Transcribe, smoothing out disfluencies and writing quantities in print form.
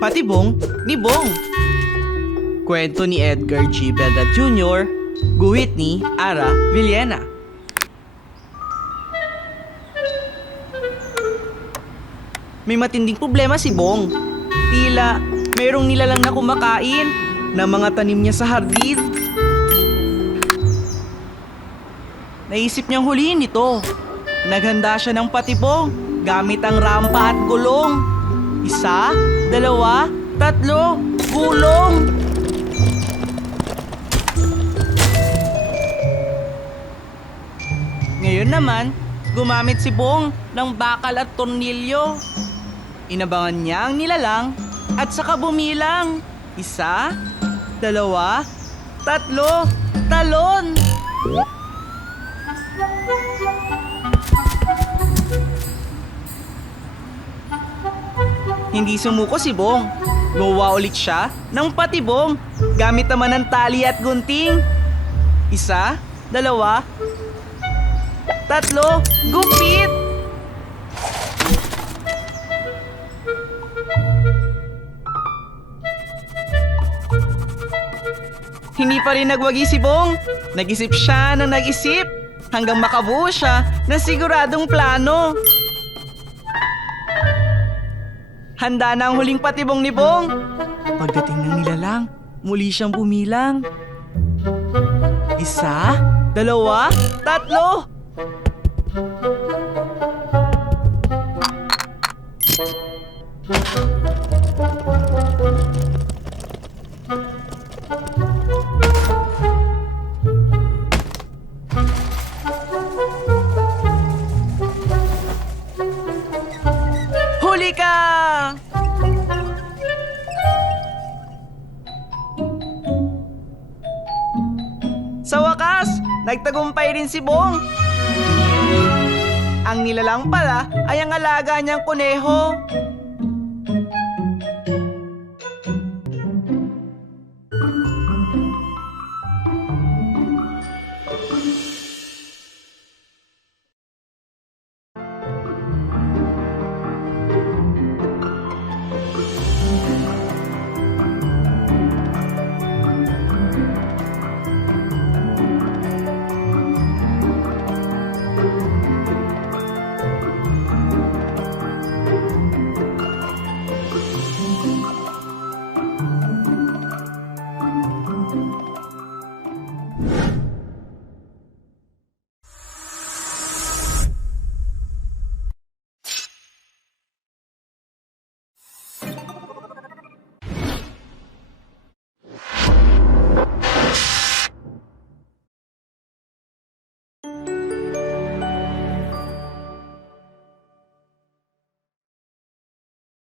Patibong ni Bong. Kwento ni Edgar G. Belda Jr., guhit ni Ara Villena. May matinding problema si Bong. Tila mayroong nilalang na kumakain ng mga tanim niya sa hardin. Naisip niyang huliin ito. Naghanda siya ng patibong gamit ang rampa at gulong. 1, 2, 3, gulong! Ngayon naman, gumamit si Bong ng bakal at tornilyo. Inabangan niya ang nilalang at saka bumilang. 1, 2, 3, talon! Hindi sumuko si Bong. Gumawa ulit siya ng patibong gamit naman ng tali at gunting. 1, 2, 3, gupit! Hindi pa rin nagwagi si Bong. Nag-isip siya ng nag-isip hanggang makabuo siya ng siguradong plano. Handa na ang huling patibong ni Bong. Pagdating ng nilalang, muli siyang bumilang. 1, 2, 3. Huli ka! Sa wakas, nagtagumpay rin si Bong. Ang nilalang pala ay ang alaga niyang kuneho.